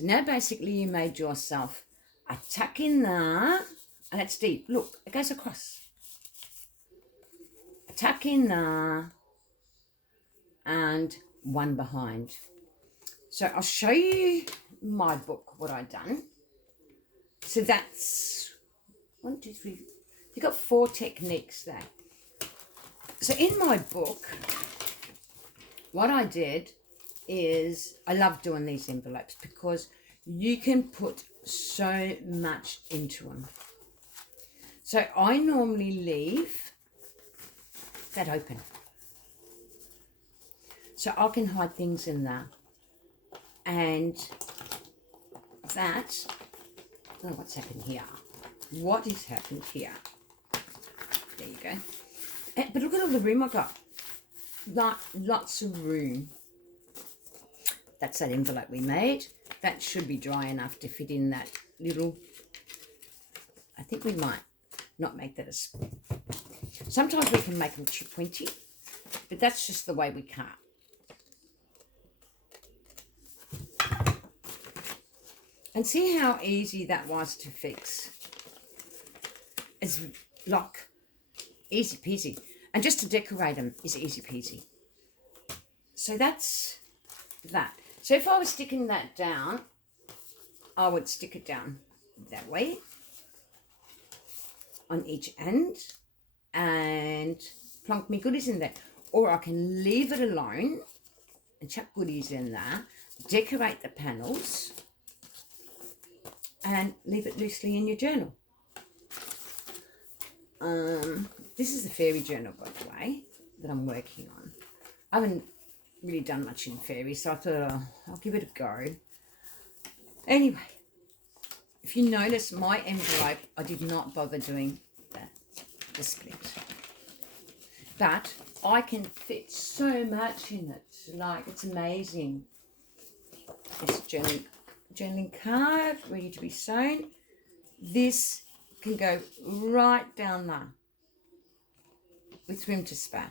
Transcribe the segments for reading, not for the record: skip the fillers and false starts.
So now basically you made yourself a tuck in there, and it's deep. Look, it goes across. A tuck in there and one behind. So I'll show you my book, what I've done. So that's 1, 2, 3. You've got 4 techniques there. So in my book, what I did is, I love doing these envelopes because you can put so much into them. So I normally leave that open. So I can hide things in there. And that, oh, what's happened here? What has happened here? There you go. But look at all the room I got. Lots of room. That's that envelope we made. That should be dry enough to fit in that little, I think we might not make that a, sometimes we can make them too pointy, but that's just the way we cut. And see how easy that was to fix. It's like easy peasy. And just to decorate them is easy peasy. So that's that. So if I was sticking that down, I would stick it down that way on each end and plonk me goodies in there. Or I can leave it alone and chuck goodies in there, decorate the panels, and leave it loosely in your journal. This is the fairy journal, by the way, that I'm working on. I haven't really done much in fairy, so I thought I'll give it a go. Anyway, if you notice my envelope, I did not bother doing the split. But I can fit so much in it. Like, it's amazing. This journaling card, ready to be sewn. This can go right down there with room to spare.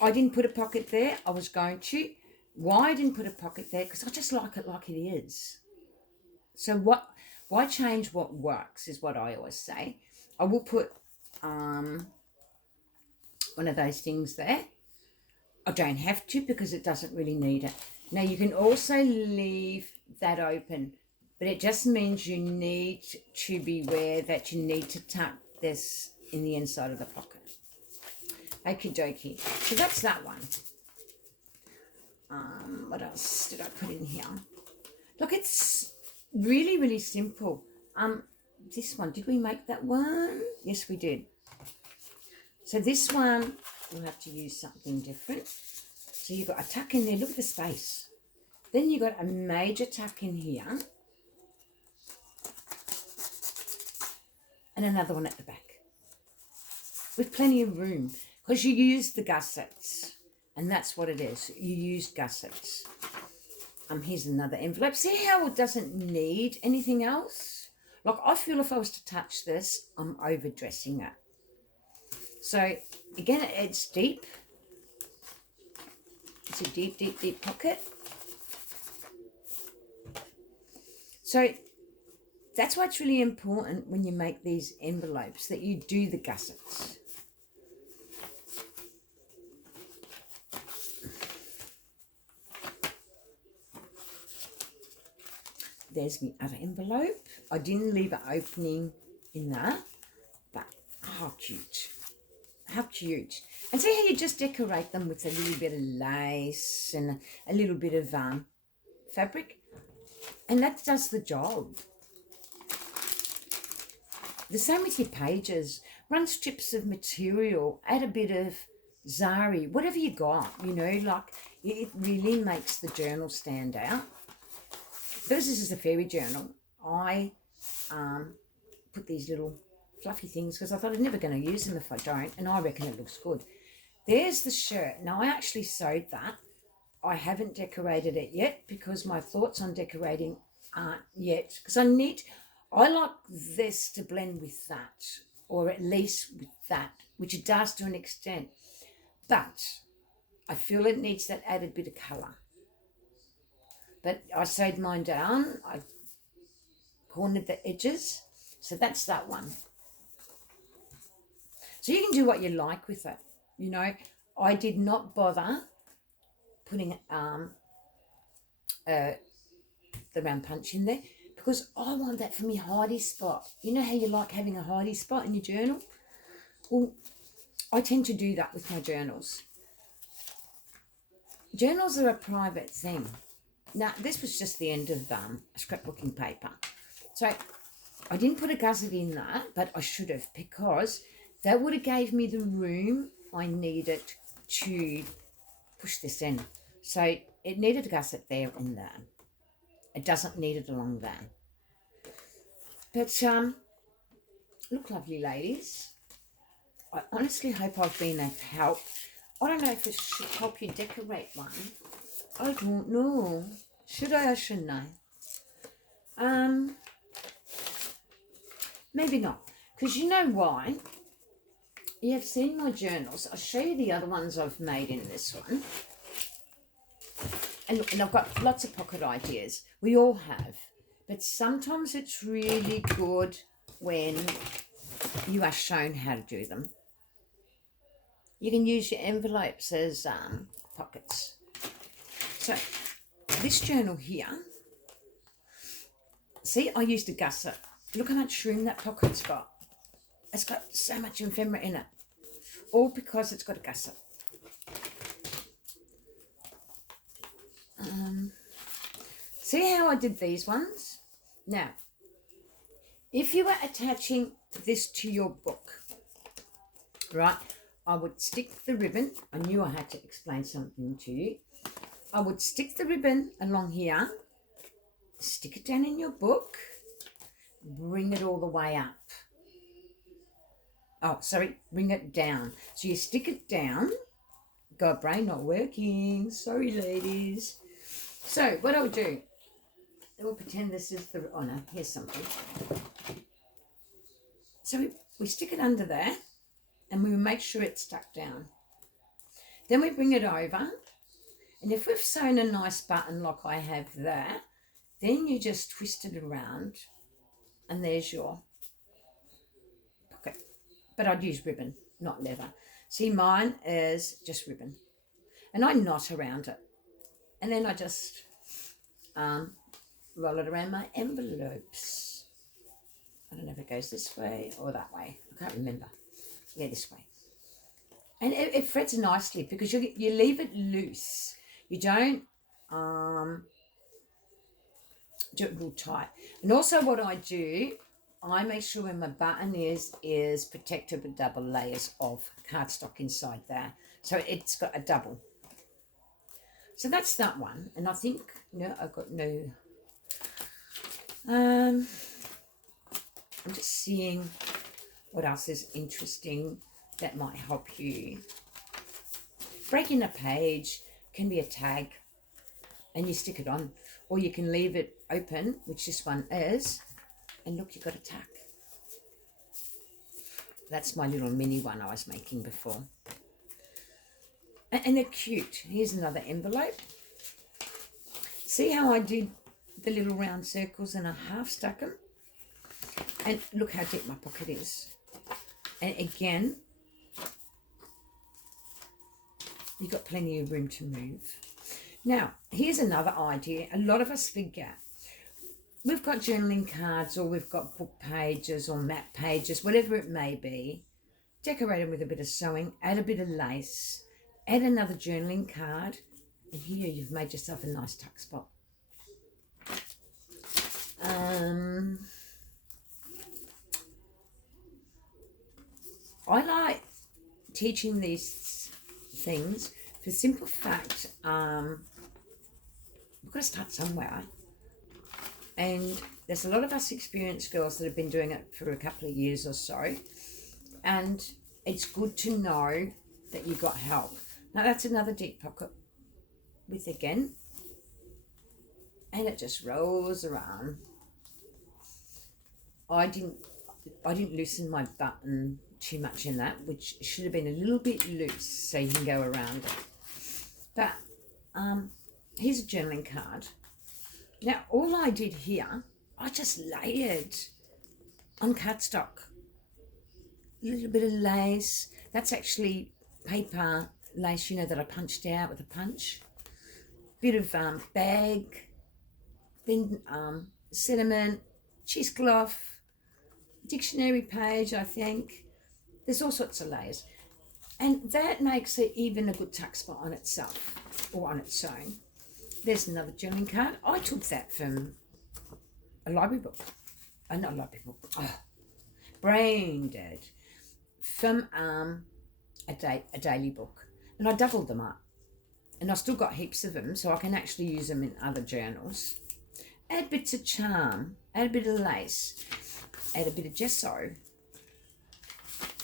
I didn't put a pocket there. I was going to. Why I didn't put a pocket there? Because I just like it like it is. So why change what works is what I always say. I will put one of those things there. I don't have to because it doesn't really need it. Now you can also leave that open, but it just means you need to be aware that you need to tuck this in the inside of the pocket. Okie dokie. So that's that one. What else did I put in here? Look, it's really, really simple. This one, did we make that one? Yes, we did. So this one, we'll have to use something different. So you've got a tuck in there. Look at the space. Then you've got a major tuck in here. And another one at the back. With plenty of room. Because you use the gussets. And that's what it is. You use gussets. Here's another envelope. See how it doesn't need anything else? Like, I feel if I was to touch this, I'm overdressing it. So, again, it's deep. It's a deep, deep, deep pocket. So, that's why it's really important when you make these envelopes, that you do the gussets. There's my other envelope. I didn't leave an opening in there, but how cute. How cute. And see how you just decorate them with a little bit of lace and a little bit of fabric? And that does the job. The same with your pages. Run strips of material, add a bit of zari, whatever you got, you know, like it really makes the journal stand out. Because this is a fairy journal, I put these little fluffy things because I thought I'm never going to use them if I don't, and I reckon it looks good. There's the shirt. Now, I actually sewed that. I haven't decorated it yet because my thoughts on decorating aren't yet. Because I like this to blend with that, or at least with that, which it does to an extent. But I feel it needs that added bit of colour. But I sewed mine down. I cornered the edges. So that's that one. So you can do what you like with it. You know, I did not bother putting the round punch in there because I want that for my hidey spot. You know how you like having a hidey spot in your journal? Well, I tend to do that with my journals. Journals are a private thing. Now, this was just the end of scrapbooking paper. So I didn't put a gusset in that, but I should have, because that would have gave me the room I needed to push this in. So it needed a gusset there and there. It doesn't need it along there. But look, lovely ladies. I honestly hope I've been of help. I don't know if it should help you decorate one. I don't know. Should I or shouldn't I? Maybe not. Because you know why? You have seen my journals. I'll show you the other ones I've made in this one. And look, and I've got lots of pocket ideas. We all have. But sometimes it's really good when you are shown how to do them. You can use your envelopes as pockets. So this journal here, see, I used a gusset. Look how much room that pocket's got. It's got so much ephemera in it. All because it's got a gusset. See how I did these ones? Now, if you were attaching this to your book, right, I would stick the ribbon. I knew I had to explain something to you. I would stick the ribbon along here, stick it down in your book, bring it all the way up. Oh, sorry, bring it down. So you stick it down. God, brain not working. Sorry, ladies. So what I'll do, we'll pretend this is the, oh no, here's something. So we stick it under there and we make sure it's stuck down. Then we bring it over, and if we've sewn a nice button like I have there, then you just twist it around and there's your pocket. But I'd use ribbon, not leather. See, mine is just ribbon. And I knot around it. And then I just roll it around my envelopes. I don't know if it goes this way or that way. I can't remember. Yeah, this way. And it frets nicely because you leave it loose. You don't do it real tight. And also what I do, I make sure when my button is protected with double layers of cardstock inside there. So it's got a double. So that's that one. And I think, no, I've got no... I'm just seeing what else is interesting that might help you. Breaking a page can be a tag and you stick it on. Or you can leave it open, which this one is. And look, you've got a tack. That's my little mini one I was making before. And they're cute. Here's another envelope. See how I did the little round circles and I half stuck them? And look how deep my pocket is. And again, you've got plenty of room to move. Now, here's another idea. A lot of us forget. We've got journaling cards, or we've got book pages or map pages, whatever it may be. Decorate them with a bit of sewing, add a bit of lace, add another journaling card, and here you've made yourself a nice tuck spot. I like teaching these things for the simple fact, we've got to start somewhere. And there's a lot of us experienced girls that have been doing it for a couple of years or so. And it's good to know that you got help. Now that's another deep pocket with again. And it just rolls around. I didn't loosen my button too much in that, which should have been a little bit loose so you can go around it. But here's a journaling card. Now, all I did here, I just layered on cardstock. A little bit of lace. That's actually paper lace, you know, that I punched out with a punch. Bit of bag, then cinnamon, cheesecloth, dictionary page, I think. There's all sorts of layers. And that makes it even a good tuck spot on itself, or on its own. There's another journaling card. I took that from a library book. Not a library book. Oh, brain dead. From a daily book. And I doubled them up. And I've still got heaps of them, so I can actually use them in other journals. Add bits of charm. Add a bit of lace. Add a bit of gesso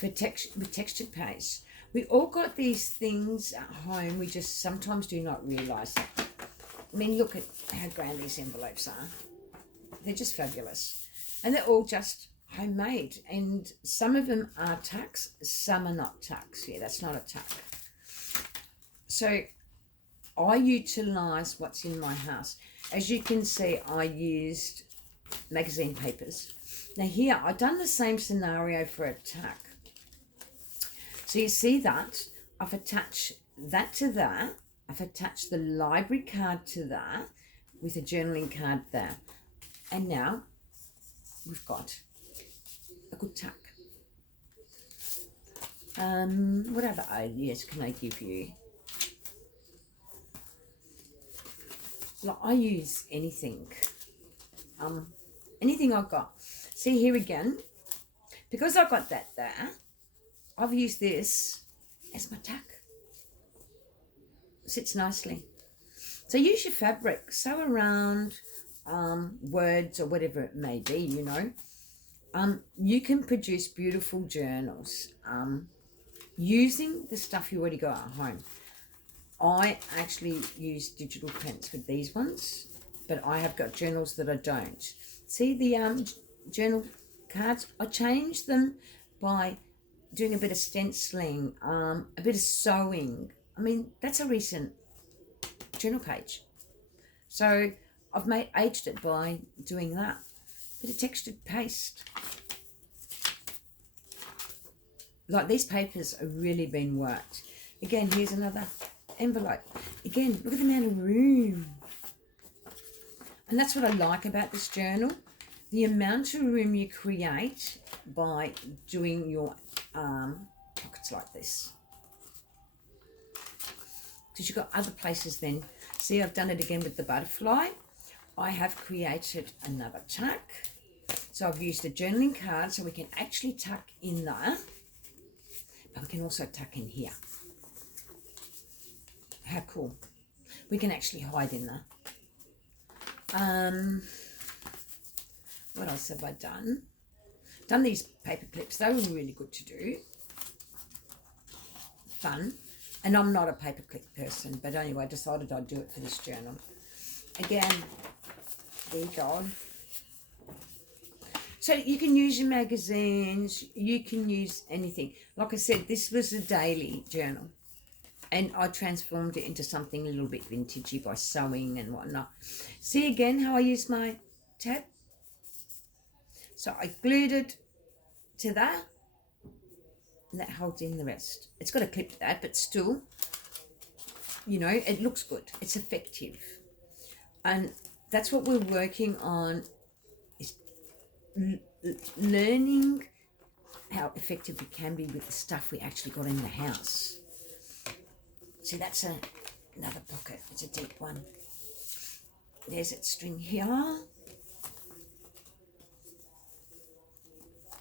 with textured paste. We all got these things at home. We just sometimes do not realise it. I mean, look at how grand these envelopes are. They're just fabulous. And they're all just homemade. And some of them are tucks, some are not tucks. Yeah, that's not a tuck. So I utilise what's in my house. As you can see, I used magazine papers. Now here, I've done the same scenario for a tuck. So you see that, I've attached that to that. I've attached the library card to that with a journaling card there. And now we've got a good tuck. What other ideas can I give you? Like, I use anything. Anything I've got. See here again, because I've got that there, I've used this as my tuck. Sits nicely. So use your fabric, sew around words or whatever it may be, you know. You can produce beautiful journals using the stuff you already got at home. I actually use digital prints with these ones, but I have got journals that I don't. See the journal cards? I changed them by doing a bit of stenciling, a bit of sewing. I mean, that's a recent journal page. So I've aged it by doing that. Bit of textured paste. Like, these papers have really been worked. Again, here's another envelope. Again, look at the amount of room. And that's what I like about this journal. The amount of room you create by doing your pockets like this. Because you've got other places then. See, I've done it again with the butterfly. I have created another tuck. So I've used a journaling card so we can actually tuck in there. But we can also tuck in here. How cool. We can actually hide in there. What else have I done? Done these paper clips. They were really good to do. Fun. And I'm not a paperclip person, but anyway, I decided I'd do it for this journal. Again, there you go. So you can use your magazines, you can use anything. Like I said, this was a daily journal, and I transformed it into something a little bit vintagey by sewing and whatnot. See again how I use my tab? So I glued it to that, and that holds in the rest. It's got a clip to that, but still, you know, it looks good. It's effective. And that's what we're working on, is learning how effective we can be with the stuff we actually got in the house. See, that's another pocket. It's a deep one. There's that string here.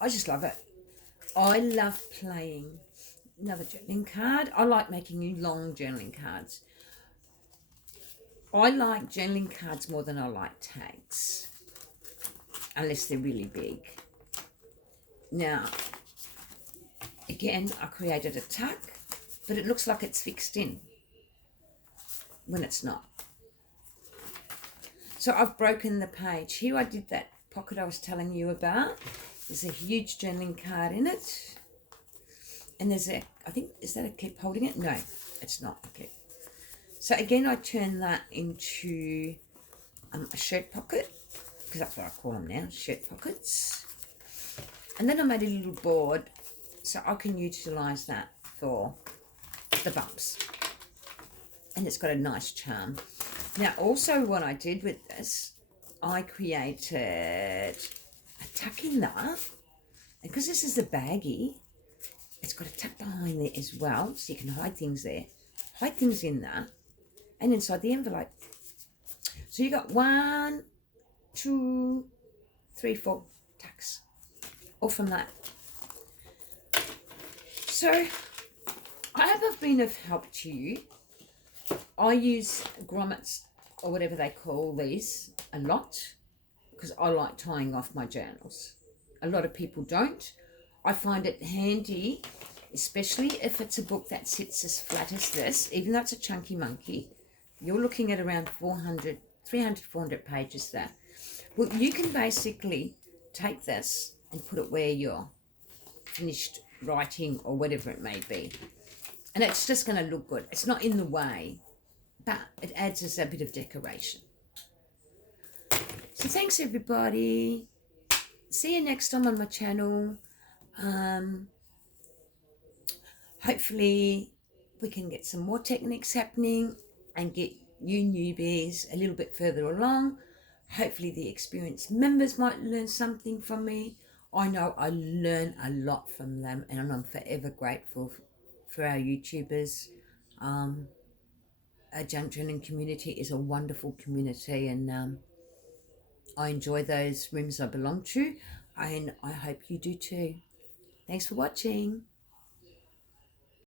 I just love it. I love playing. Another journaling card. I like making long journaling cards. I like journaling cards more than I like tags, unless they're really big. Now, again, I created a tuck, but it looks like it's fixed in when it's not. So I've broken the page. Here I did that pocket I was telling you about. There's a huge journaling card in it. And there's a, I think, is that a clip holding it? No, it's not a clip. So again, I turn that into a shirt pocket, because that's what I call them now, shirt pockets. And then I made a little board so I can utilise that for the bumps. And it's got a nice charm. Now, also what I did with this, I created a tuck in there. And because this is a baggie, it's got a tuck behind there as well, so you can hide things there. Hide things in there and inside the envelope. So you got 1, 2, 3, 4 tucks, all from that. So I hope I've been of help to you. I use grommets or whatever they call these a lot because I like tying off my journals. A lot of people don't. I find it handy, especially if it's a book that sits as flat as this, even though it's a chunky monkey. You're looking at around 300, 400 pages there. Well, you can basically take this and put it where you're finished writing or whatever it may be. And it's just going to look good. It's not in the way, but it adds as a bit of decoration. So thanks, everybody. See you next time on my channel. Hopefully we can get some more techniques happening and get you newbies a little bit further along. Hopefully the experienced members might learn something from me. I know I learn a lot from them, and I'm forever grateful for our YouTubers. Our junk journaling community is a wonderful community, and I enjoy those rooms I belong to, and I hope you do too. Thanks for watching.